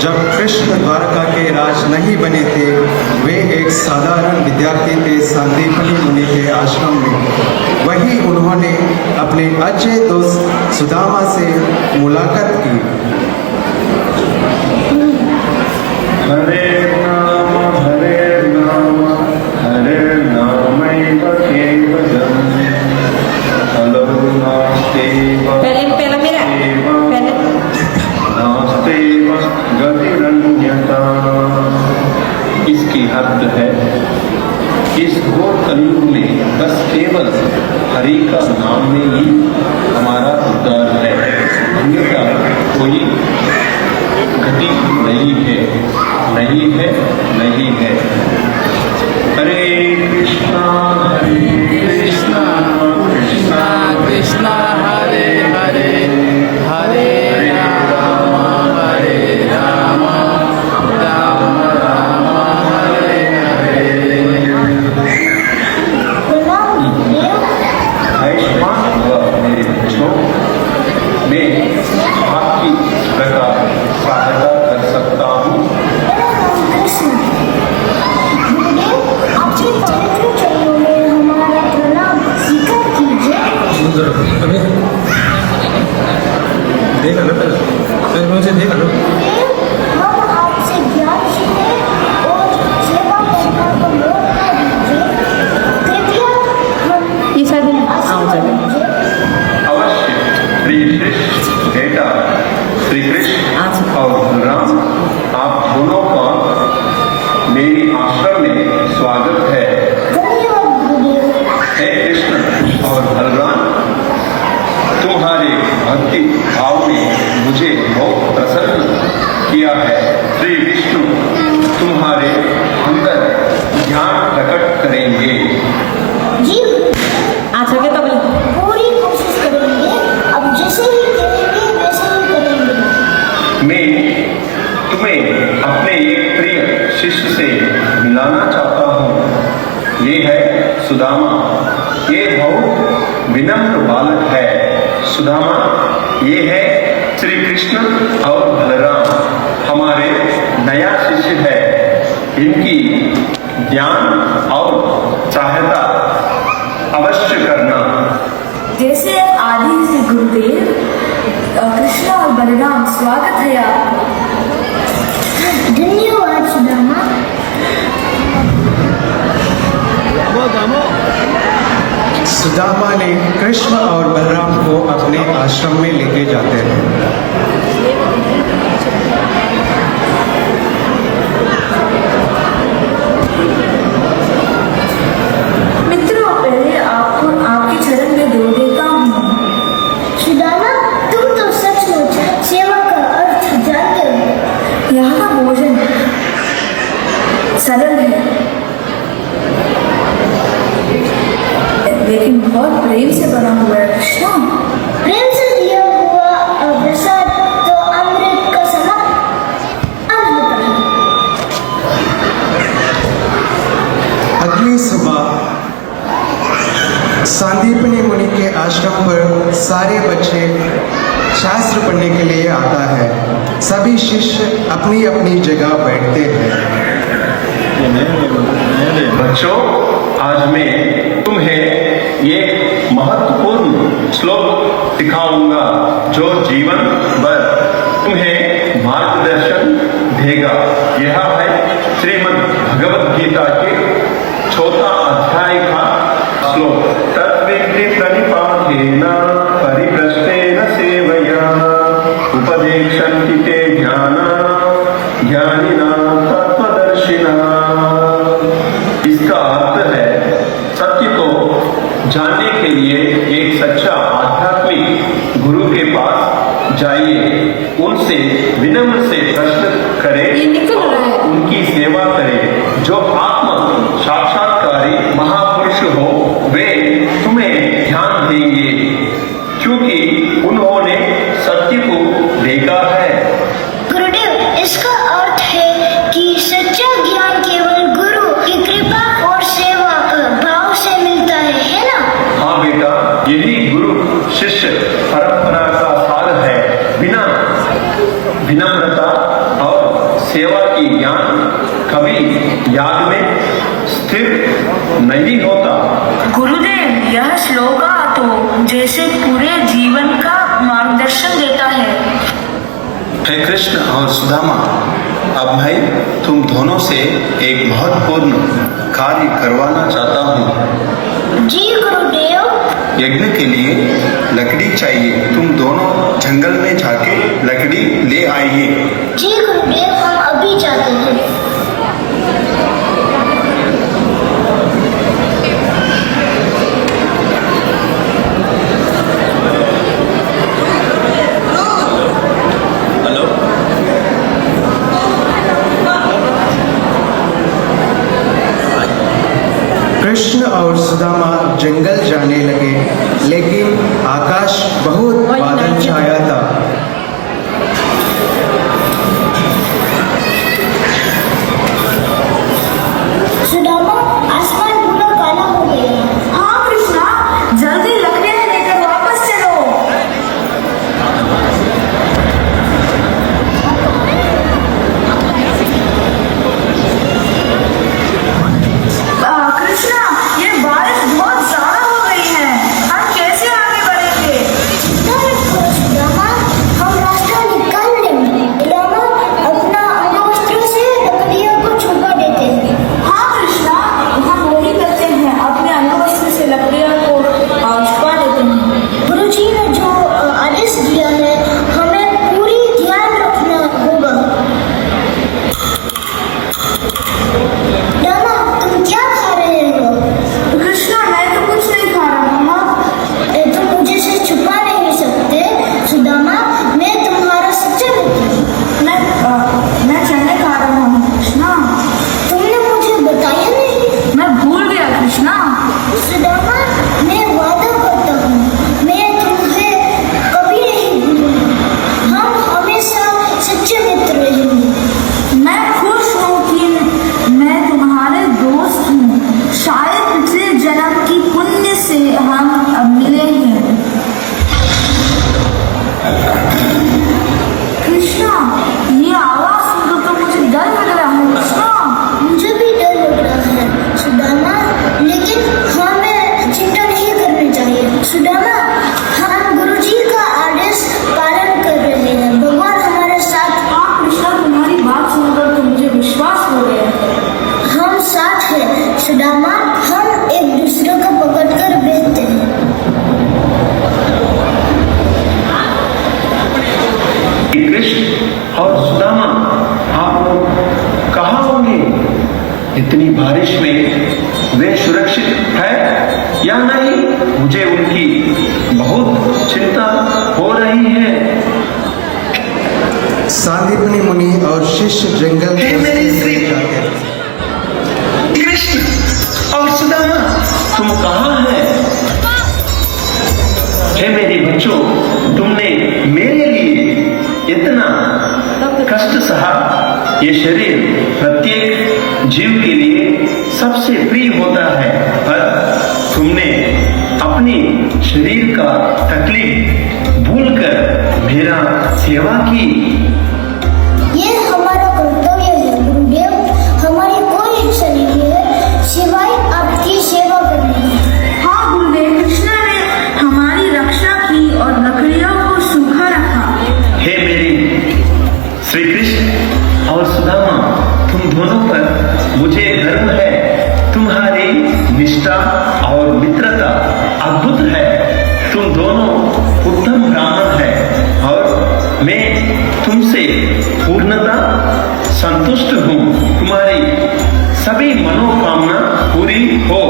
जब कृष्ण द्वारका के राज नहीं बने थे, वे एक साधारण विद्यार्थी थे सांदीपनी मुनि के आश्रम में। वहीं उन्होंने अपने अच्छे दोस्त सुदामा से मुलाकात की। हरे नाम हरे नामैव केवलम् हलो नास्तेव नास्तेव गतिरन्यथा। इसकी अर्थ है, इस घोर कलयुग में बस केवल हरि का नाम में ही हमारा उद्धार है, अन्यथा कोई गति नहीं है, नहीं है, नहीं है। हरे कृष्णा कृष्णा कृष्णा हरे हरे, हरे राम राम राम हरे हरे। आयुष्मान भव मेरे बच्चों, मैं आपकी प्रकार सहायता कर सकता हूँ। आपके पवित्र चरणों में हमारा प्रणाम स्वीकार कीजिए। देखा ना, पहले मुझे देखा ना। हम आपसे ज्ञान सीखने और सेवा करने को मौका दीजिए। कृपया हम ये शायद आशीर्वाद दीजिए। अवश्य श्री कृष्ण बेटा, श्री कृष्ण और बलराम, आप दोनों का मेरी आश्रम में स्वागत है। धन्यवाद गुरुदेव। हे कृष्ण और बलराम, तुम्हारे भक्ति भाव ने मुझे बहुत प्रसन्न किया है। श्री विष्णु तुम्हारे अंदर ज्ञान प्रकट करेंगे। जी अच्छा क्या तो पूरी कोशिश करेंगे। अब जैसे ही करेंगे वैसे ही करेंगे। मैं तुम्हें अपने एक प्रिय शिष्य से मिलाना चाहता हूँ। ये है सुदामा। ये बहुत विनम्र बालक है। सुदामा, ये है श्री कृष्ण और बलराम, हमारे नया शिष्य है। इनकी ज्ञान और सहायता अवश्य करना। जैसे आदि से गुरुदेव, कृष्ण और बलराम, स्वागत है आपका। धन्यवाद सुदामा। सुदामा ने कृष्ण और बलराम को अपने आश्रम में लेके जाते हैं। मित्रों, पहले आपको आपके चरण में दो देता हूँ। सुदामा, तुम तो सचमुच सेवा का अर्थ जानते हो। यहाँ का भोजन सरल है, लेकिन बहुत प्रेम से बना हुआ है। कृष्णा, प्रेम से दिया हुआ प्रसाद तो अमृत का समान होता है। अगली सुबह सांदीपनी मुनि के आश्रम पर सारे बच्चे शास्त्र पढ़ने के लिए आता है। सभी शिष्य अपनी अपनी जगह बैठते हैं। बच्चों, आज मैं तुम्हें एक महत्वपूर्ण श्लोक सिखाऊंगा जो जीवन भर तुम्हें मार्गदर्शन देगा। यह है श्रीमद् भगवद गीता के 4 अध्याय का श्लोक। तद्विद्धि प्रणिपातेन परिभ्रष्टेन सेवया उपदेक्षन्ति ते ज्ञानिनां तत्त्वदर्शिनां। इसका अर्थ है, सत्य को जानने के लिए एक सच्चा आध्यात्मिक गुरु के पास जाइए, उनसे विनम्र से प्रश्न करें और उनकी सेवा करें। जो आत्म साक्षात्कारी महापुरुष हो, वे तुम्हें ध्यान देंगे, क्योंकि उन्होंने सत्य को देखा है। गुरुदेव, इसका अर्थ है कि सच्चा ज्ञान केवल गुरु की कृपा और सेवा का भाव से मिलता है ना? हाँ बेटा, यही गुरु शिष्य परंपरा का सार है। बिना विनम्रता और जैसे पूरे जीवन का मार्गदर्शन देता है। हे कृष्ण और सुदामा, अब मैं तुम दोनों से एक महत्वपूर्ण कार्य करवाना चाहता हूँ। जी गुरुदेव। यज्ञ के लिए लकड़ी चाहिए। तुम दोनों जंगल में जाके लकड़ी ले आइए। जी गुरुदेव, हम अभी जाते हैं। कृष्ण और सुदामा जंगल जाने लगे, लेकिन आकाश बहुत बादल छाया था। सुदामा, आसमान पूरा काला हो गया। हाँ कृष्णा, जल्दी लकड़ियाँ लेकर वापस चलो। कृष्णा, ये बारिश बहुत ज्यादा हो गई है, हम कैसे आगे बढ़ेंगे? चिंता मत करो सुदामा, हम रास्ता निकाल लेंगे। सुदामा, अपना अंगवस्त्र से लकड़ियों को छुपा देते हैं। हाँ कृष्णा, हम वही करते हैं, अपने अंगवस्त्र से लकड़ियों को छुपा देते हैं। गुरुजी ने जो आदेश दिया है, हमें पूरी ध्यान रखना होगा। सुदामा, तुम क्या खा रहे हो? कृष्णा, मैं तो कुछ नहीं खा रहा हूँ। तुम मुझे से छुपा नहीं सकते सुदामा, मैं तुम्हारा सच्चा मित्र हूँ। मैं चने खा रहा हूँ कृष्णा। तुमने मुझे बताया नहीं। मैं भूल गया कृष्णा। सुदामा, मैं वादा करता हूँ, मैं तुम्हें कभी नहीं भूलूंगा। हम हमेशा सच्चे मित्र रहेंगे। मैं खुश हूँ कि मैं तुम्हारे दोस्त हूँ। शायद पिछले जन्म की पुण्य से हम अब मिले हैं। कृष्णा, ये आवाज सुनकर तो मुझे डर लग रहा है कृष्णा। मुझे भी डर लग रहा है सुदामा, लेकिन हमें चिंता नहीं करनी चाहिए। सुदामा, हम गुरुजी का आदेश पालन कर रहे हैं। भगवान हमारे साथ। हाँ कृष्णा, तुम्हारी बात सुनकर तो मुझे विश्वास हो गया है। हम साथ हैं सुदामा, हम एक दूसरे को पकड़ कर बेचते हैं। कृष्ण और सुदामा, आप लोग कहाँ होंगे? इतनी बारिश में वे सुरक्षित है या नहीं? मुझे उनकी बहुत चिंता हो रही है। सांदीपनि मुनि और शिष्य जंगल हे मेरे श्री जाकर कृष्ण और सुदामा, तुम कहाँ हैं? हे मेरे बच्चों, तुमने मेरे लिए इतना कष्ट सहा। ये शरीर प्रत्येक जीव के लिए सबसे प्रिय होता है, पर तुमने अपनी शरीर का तकलीफ भूलकर मेरा सेवा की। ये हमारा कर्तव्य है गुरुदेव। हमारी कोई इच्छा नहीं है सिवाय आपकी सेवा करने की। हाँ गुरुदेव, कृष्णा ने हमारी रक्षा की और लकड़ियों को सूखा रखा। हे मेरे श्री कृष्ण और सुदामा, तुम दोनों पर मुझे गर्व है। तुम्हारी निष्ठा और मित्रता अद्भुत है। तुम दोनों उत्तम ब्राह्मण हैं और मैं तुमसे पूर्णता संतुष्ट हूँ। तुम्हारी सभी मनोकामना पूरी हो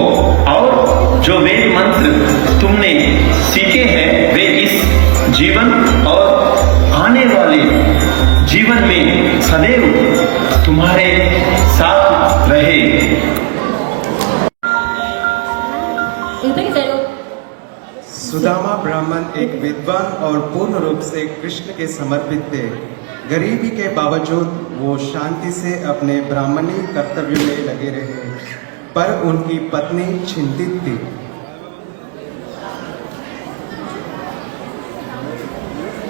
और जो वेद मंत्र तुमने सीखे हैं वे इस जीवन और आने वाले जीवन में सदैव तुम्हारे साथ रहे। सुदामा ब्राह्मण एक विद्वान और पूर्ण रूप से कृष्ण के समर्पित थे। गरीबी के बावजूद वो शांति से अपने ब्राह्मणी कर्तव्य में लगे रहे, पर उनकी पत्नी चिंतित थी।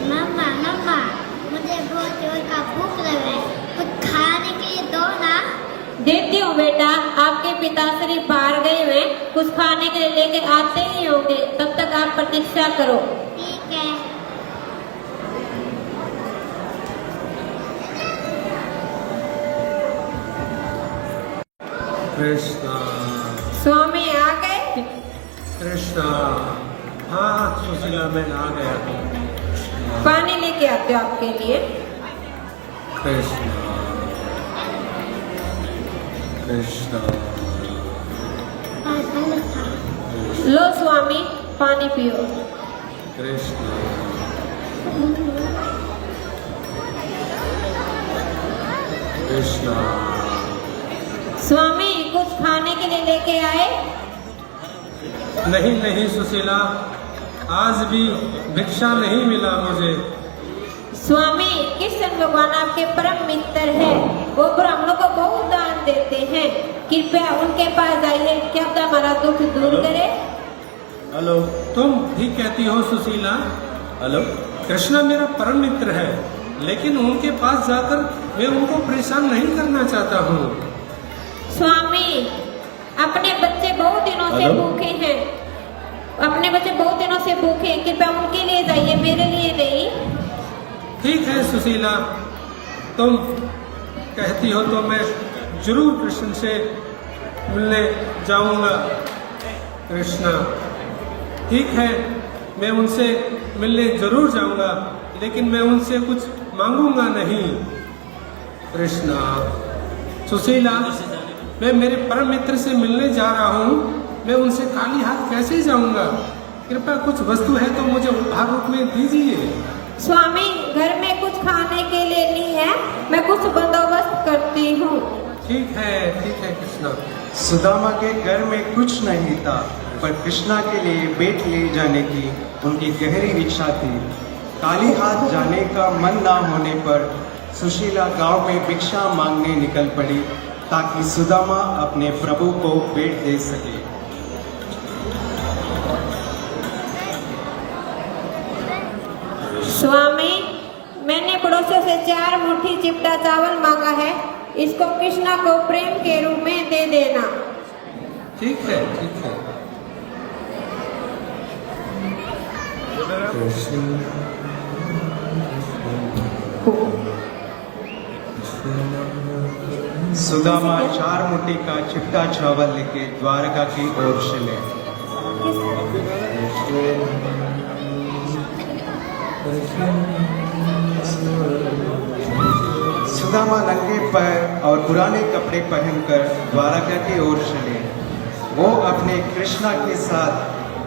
मम्मा, मुझे बहुत जोर का भूख लग रहा है, कुछ खाने के लिए दो ना। देती हूँ बेटा। आपके पिताश्री बाहर गए हुए कुछ खाने के लिए लेके आते ही होंगे, तब तक आप प्रतीक्षा करो। ठीक है। कृष्णा स्वामी आ गए? कृष्णा, हाँ सुशीला मैं आ गया हूँ। पानी लेके आते हो आपके लिए। कृष्णा कृष्णा लो स्वामी, पानी पियो। कृष्णा कृष्णा स्वामी कुछ खाने के लिए लेके आए? नहीं नहीं सुशीला, आज भी भिक्षा नहीं मिला मुझे। स्वामी कृष्ण भगवान आपके परम मित्र है, वो ब्राह्मणों को बहुत दान देते हैं, कृपया उनके पास जाइए, क्या पता हमारा दुख दूर करे। हेलो, तुम ठीक कहती हो सुशीला। हेलो, कृष्णा मेरा परम मित्र है, लेकिन उनके पास जाकर मैं उनको परेशान नहीं करना चाहता हूँ। स्वामी अपने बच्चे बहुत दिनों से भूखे हैं, अपने बच्चे बहुत दिनों से भूखे हैं, कृपया उनके लिए जाइए, मेरे लिए नहीं। ठीक है सुशीला, तुम कहती हो तो मैं जरूर कृष्ण से मिलने जाऊंगा। कृष्णा ठीक है, मैं उनसे मिलने जरूर जाऊंगा, लेकिन मैं उनसे कुछ मांगूंगा नहीं। कृष्णा सुशीला, मैं मेरे परम मित्र से मिलने जा रहा हूँ, मैं उनसे खाली हाथ कैसे जाऊंगा? कृपया कुछ वस्तु है तो मुझे उपहार रूप में दीजिए। स्वामी घर में कुछ खाने के लिए नहीं है, मैं कुछ बंदोबस्त करती हूँ। ठीक है कृष्णा। सुदामा के घर में कुछ नहीं था, पर कृष्णा के लिए बेट ले जाने की उनकी गहरी इच्छा थी। खाली हाथ जाने का मन ना होने पर सुशीला गांव में भिक्षा मांगने निकल पड़ी, ताकि सुदामा अपने प्रभु को भेंट दे सके। स्वामी मैंने पड़ोसियों से 4 मुट्ठी चिपटा चावल मांगा है, इसको कृष्णा को प्रेम के रूप में दे देना। ठीक है। सुदामा 4 मुट्ठी का चिपटा चावल लेके द्वारका की ओर चले। सुदामा नंगे पैर और पुराने कपड़े पहनकर द्वारका की ओर चले। वो अपने कृष्णा के साथ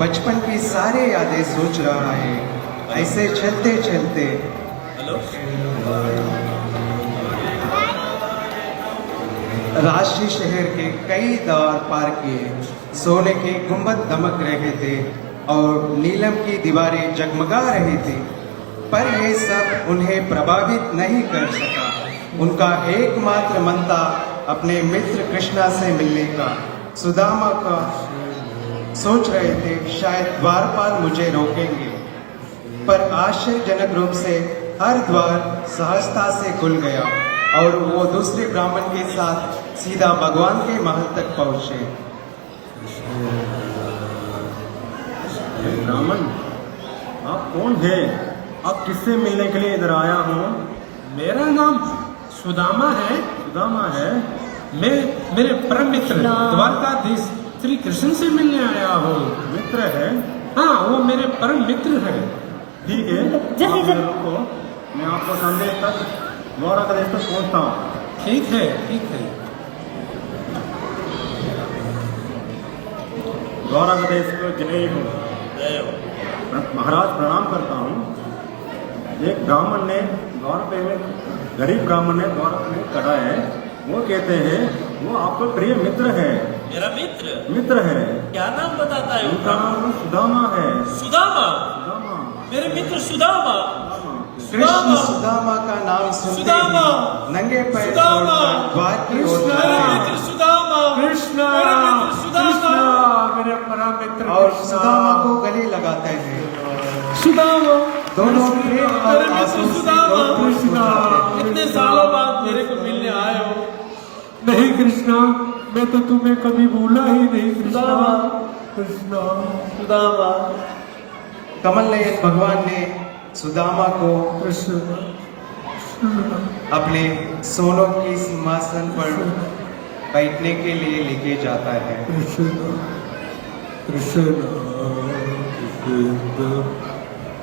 बचपन की सारी यादें सोच रहा है। ऐसे चलते चलते राष्ट्रीय शहर के कई द्वार पार किए। सोने के गुंबद दमक रहे थे और नीलम की दीवारें जगमगा रही थी, पर ये सब उन्हें प्रभावित नहीं कर सका। उनका एकमात्र मन था अपने मित्र कृष्णा से मिलने का। सुदामा का सोच रहे थे शायद द्वारपाल मुझे रोकेंगे, पर आश्चर्यजनक रूप से हर द्वार सहजता से खुल गया और वो दूसरे ब्राह्मण के साथ सीधा भगवान के महल तक पहुंचे। ब्राह्मण, आप कौन है? आप किससे मिलने के लिए इधर आया हूँ? मेरा नाम सुदामा है। सुदामा है? मैं मेरे परम मित्र द्वारकाधीश श्री कृष्ण से मिलने आया हूँ। मित्र है? हाँ, वो मेरे परम मित्र है। ठीक है, आप इधर रुको, मैं आपको संदेश तक द्वारकाधीश तक पहुँचता हूँ। ठीक है। द्वारकाधीश को जय हो। महाराज प्रणाम करता हूँ। एक ब्राह्मण ने द्वार पे में, गरीब ब्राह्मण ने द्वार पे खड़ा है, वो कहते हैं वो आपका प्रिय मित्र है। मेरा मित्र है। क्या नाम बताता है? उनका नाम सुदामा है। सुदामा? मेरे मित्र सुदामा। कृष्ण सुदामा का नाम सुनते ही नंगे पैर छोड़कर द्वार की ओर चले सुदामा। कृष्णा, मेरे मित्र सुदामा। मेरे परम मित्र और सुदामा को गले लगाते हैं। सुदामा, दोनों प्रेम और आंसू से लोटपोट हो जाते हैं। इतने सालों बाद मेरे को मिलने आए हो। नहीं कृष्णा, मैं तो तुम्हें कभी भूला ही नहीं कृष्णा। कृष्णा सुदामा कमल नयन भगवान ने सुदामा को कृष्ण अपने सोनों की सिंहासन पर बैठने के लिए लेके जाता है। कृष्ण कृष्ण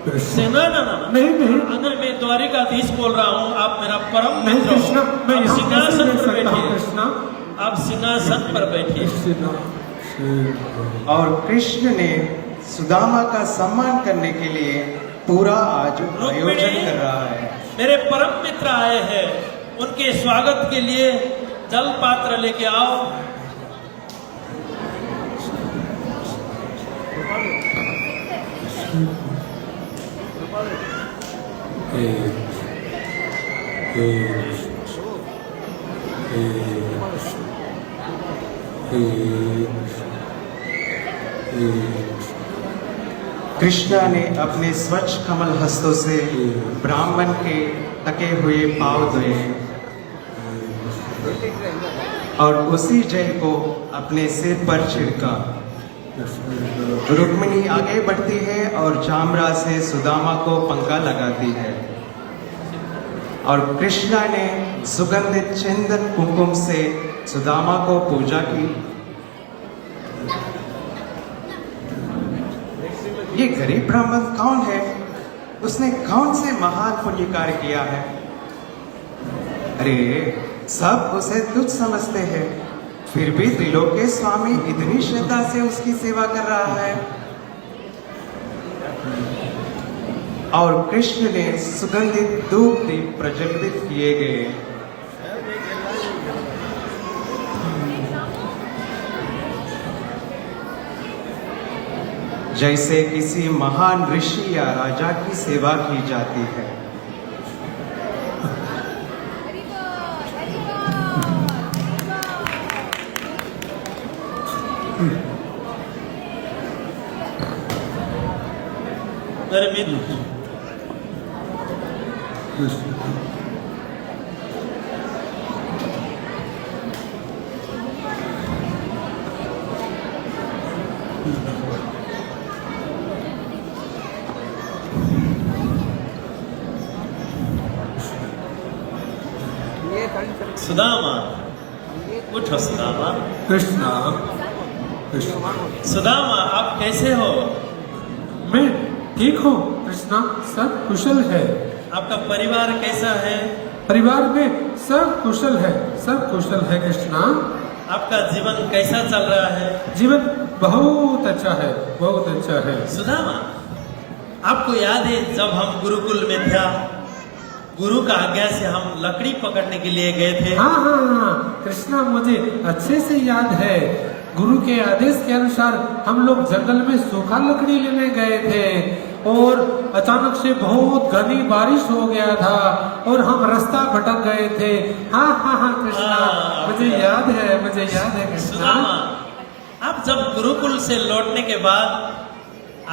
कृष्ण ना ना ना नहीं नहीं अगर मैं द्वारिकाधीश बोल रहा हूँ, आप मेरा परम नहीं मित्र कृष्णा, हो। मैं आप यहाँ कैसे सिंहासन रह पर सकता हूँ बैठिए, कृष्णा। आप सिंहासन पर बैठिए। कृष्ण और कृष्ण ने सुदामा का सम्मान करने के लिए पूरा आज आयोजन कर रहा है। मेरे परम मित्र आए हैं, उनके स्वागत के लिए जल पात्र लेके आओ। कृष्णा ने अपने स्वच्छ कमल हस्तों से ब्राह्मण के टके हुए पांव धोए और उसी जल को अपने सिर पर छिड़का। रुक्मिणी आगे बढ़ती है और जामरा से सुदामा को पंखा लगाती है और कृष्णा ने सुगंधित चंदन कुमकुम से सुदामा को पूजा की। ये गरीब ब्राह्मण कौन है? उसने कौन से महान पुण्य कार्य किया है? अरे सब उसे तुच्छ समझते हैं, फिर भी त्रिलोक के स्वामी इतनी श्रद्धा से उसकी सेवा कर रहा है। और कृष्ण ने सुगंधित धूप दीप प्रज्वलित किए गए। जैसे किसी महान ऋषि या राजा की सेवा की जाती है। मेरे मित्र सुदामा, उठो सुदामा। कृष्णा कृष्णा सुदामा, आप कैसे हो? मैं ठीक हूँ कृष्णा, सब कुशल है। आपका परिवार कैसा है? परिवार में सब कुशल है, सब कुशल है कृष्णा। आपका जीवन कैसा चल रहा है? जीवन बहुत अच्छा है, बहुत अच्छा है। सुदामा, आपको याद है जब हम गुरुकुल में था, गुरु का आज्ञा से हम लकड़ी पकड़ने के लिए गए थे? हाँ हाँ हाँ कृष्णा, मुझे अच्छे से याद है। गुरु के आदेश के अनुसार हम लोग जंगल में सूखा लकड़ी लेने गए थे और अचानक से बहुत घनी बारिश हो गया था और हम रास्ता भटक गए थे। हाँ हाँ हाँ कृष्णा, मुझे याद है, मुझे याद है कृष्णा। सुदामा, आप जब गुरुकुल से लौटने के बाद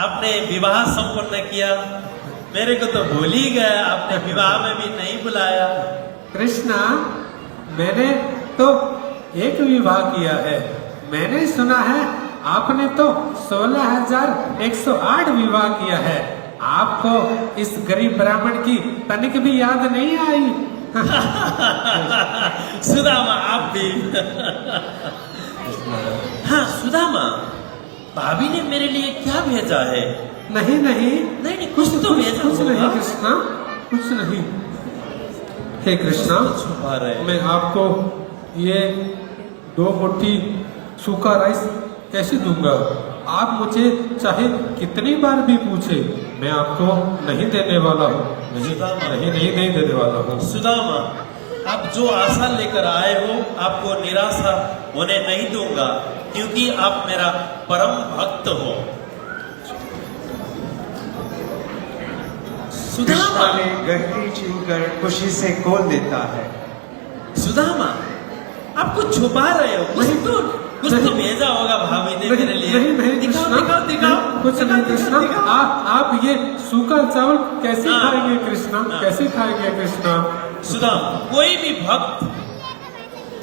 आपने विवाह संपन्न किया, मेरे को तो भूल ही गया, आपने विवाह में भी नहीं बुलाया। कृष्णा, मैंने तो एक विवाह किया है। मैंने सुना है आपने तो 16,108 विवाह किया है। आपको इस गरीब ब्राह्मण की तनिक भी याद नहीं आई? सुदामा, आप भी। हाँ सुदामा, भाभी ने मेरे लिए क्या भेजा है? नहीं नहीं नहीं नहीं, कुछ तो भेजा कुछ नहीं होगा। कृष्णा, कुछ नहीं। हे कृष्णा, छुपा रहे। मैं आपको ये 2 मुट्ठी सूखा राइस कैसे दूंगा? आप मुझे चाहे कितनी बार भी पूछे, मैं आपको नहीं देने वाला हूँ। नहीं देने वाला हूँ। सुदामा, आप जो आशा लेकर आए हो, आपको निराशा होने नहीं दूंगा, क्योंकि आप मेरा परम भक्त हो। कृष्णा सुदामा, ने गहरी छीनकर खुशी से खोल देता है। सुदामा, आप कुछ छुपा रहे हो। कुछ तो भेजा होगा भाभी ने मेरे लिए। नहीं नहीं दिखाओ कृष्णा, दिखाओ दिखाओ। कुछ नहीं कृष्णा। आप ये सूखा चावल कैसे हाँ। खाएंगे कृष्णा? हाँ। कैसे खाएंगे कृष्णा? सुदामा, कोई भी भक्त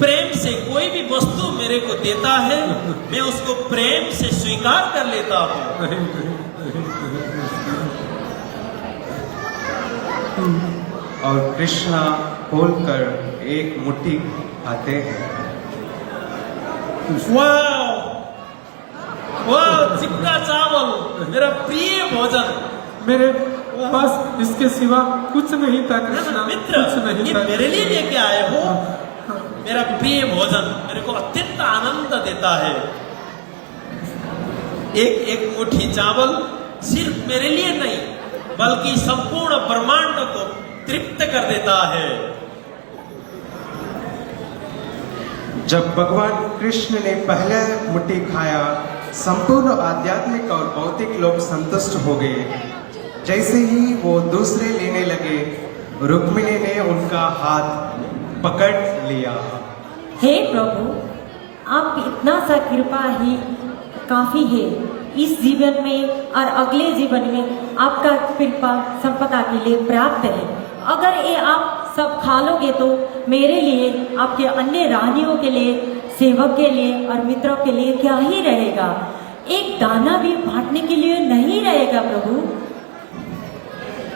प्रेम से कोई भी वस्तु मेरे को देता है, मैं उसको प्रेम से स्वीकार कर लेता हूँ। और कृष्णा खोलकर एक मुट्ठी खाते हैं। वाह वाह, चिक्का चावल, मेरा प्रिय भोजन। मेरे पास इसके सिवा कुछ नहीं था कृष्णा, मित्र, कुछ नहीं ये था। मेरे लिए लेके आए हो, मेरा प्रिय भोजन मेरे को अत्यंत आनंद देता है। एक एक मुट्ठी चावल सिर्फ मेरे लिए नहीं, बल्कि संपूर्ण ब्रह्मांड को तृप्त कर देता है। जब भगवान कृष्ण ने पहले मुट्ठी खाया, संपूर्ण आध्यात्मिक और भौतिक लोग संतुष्ट हो गए। जैसे ही वो दूसरे लेने लगे, रुक्मिणी ने उनका हाथ पकड़ लिया। हे प्रभु, आप इतना सा कृपा ही काफी है। इस जीवन में और अगले जीवन में आपका कृपा संपदा के लिए पर्याप्त है। अगर ये आप सब खा लोगे तो मेरे लिए, आपके अन्य रानियों के लिए, सेवक के लिए और मित्रों के लिए क्या ही रहेगा। एक दाना भी बांटने के लिए नहीं रहेगा प्रभु।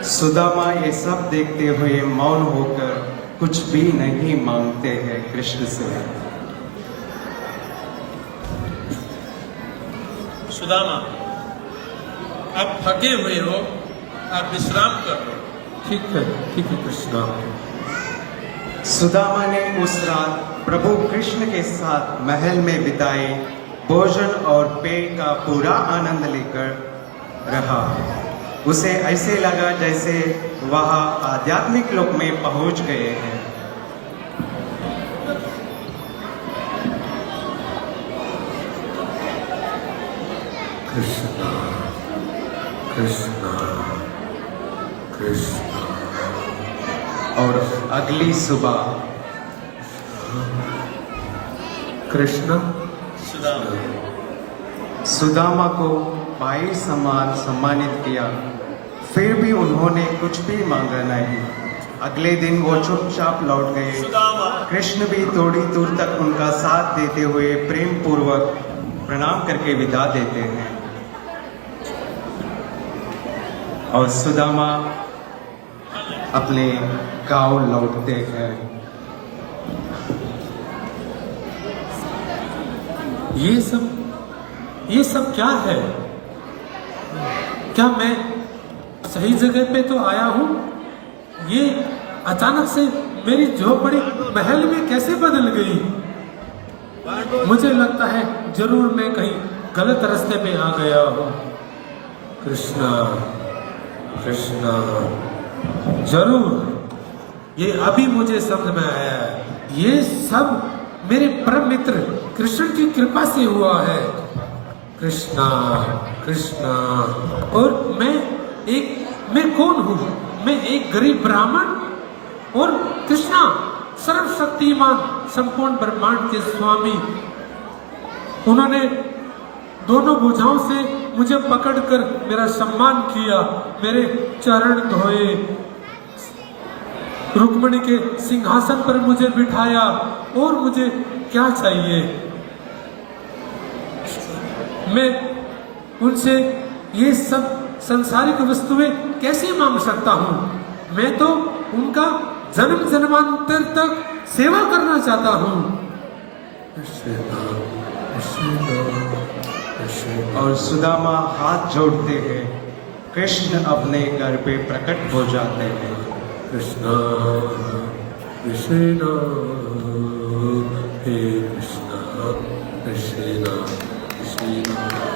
सुदामा ये सब देखते हुए मौन होकर कुछ भी नहीं मांगते हैं कृष्ण से। सुदामा, आप थके हुए हो, आप विश्राम कर लो। ठीक है कृष्णा। सुदामा ने उस रात प्रभु कृष्ण के साथ महल में बिताए, भोजन और पेय का पूरा आनंद लेकर रहा। उसे ऐसे लगा जैसे वह आध्यात्मिक लोक में पहुंच गए हैं। कृष्णा कृष्णा कृष्णा। और अगली सुबह कृष्णा सुदामा को भाई समान सम्मानित किया, फिर भी उन्होंने कुछ भी मांगा नहीं। अगले दिन वो चुपचाप लौट गए। कृष्ण भी थोड़ी दूर तक उनका साथ देते हुए प्रेम पूर्वक प्रणाम करके विदा देते हैं। और सुदामा अपने गांव लौटते हैं। ये सब क्या है? क्या मैं सही जगह पे तो आया हूँ? ये अचानक से मेरी झोपड़ी महल में कैसे बदल गई? मुझे लगता है जरूर मैं कहीं गलत रास्ते पे आ गया हूँ। कृष्णा कृष्णा, जरूर ये अभी मुझे समझ में आया। ये सब मेरे परम मित्र कृष्ण की कृपा से हुआ है। कृष्णा कृष्णा। और मैं कौन हूँ? मैं एक गरीब ब्राह्मण, और कृष्णा सर्वशक्तिमान संपूर्ण ब्रह्मांड के स्वामी। उन्होंने दोनों भुजाओं से मुझे पकड़कर मेरा सम्मान किया, मेरे चरण धोए, रुक्मिणी के सिंहासन पर मुझे बिठाया। और मुझे क्या चाहिए? मैं उनसे ये सब सांसारिक वस्तुएं कैसे मांग सकता हूँ? मैं तो उनका जन्म जन्मांतर तक सेवा करना चाहता हूँ। और सुदामा हाथ जोड़ते हैं। कृष्ण अपने घर पे प्रकट हो जाते हैं। कृष्णा कृष्णा, हे कृष्णा कृष्णा कृष्णा।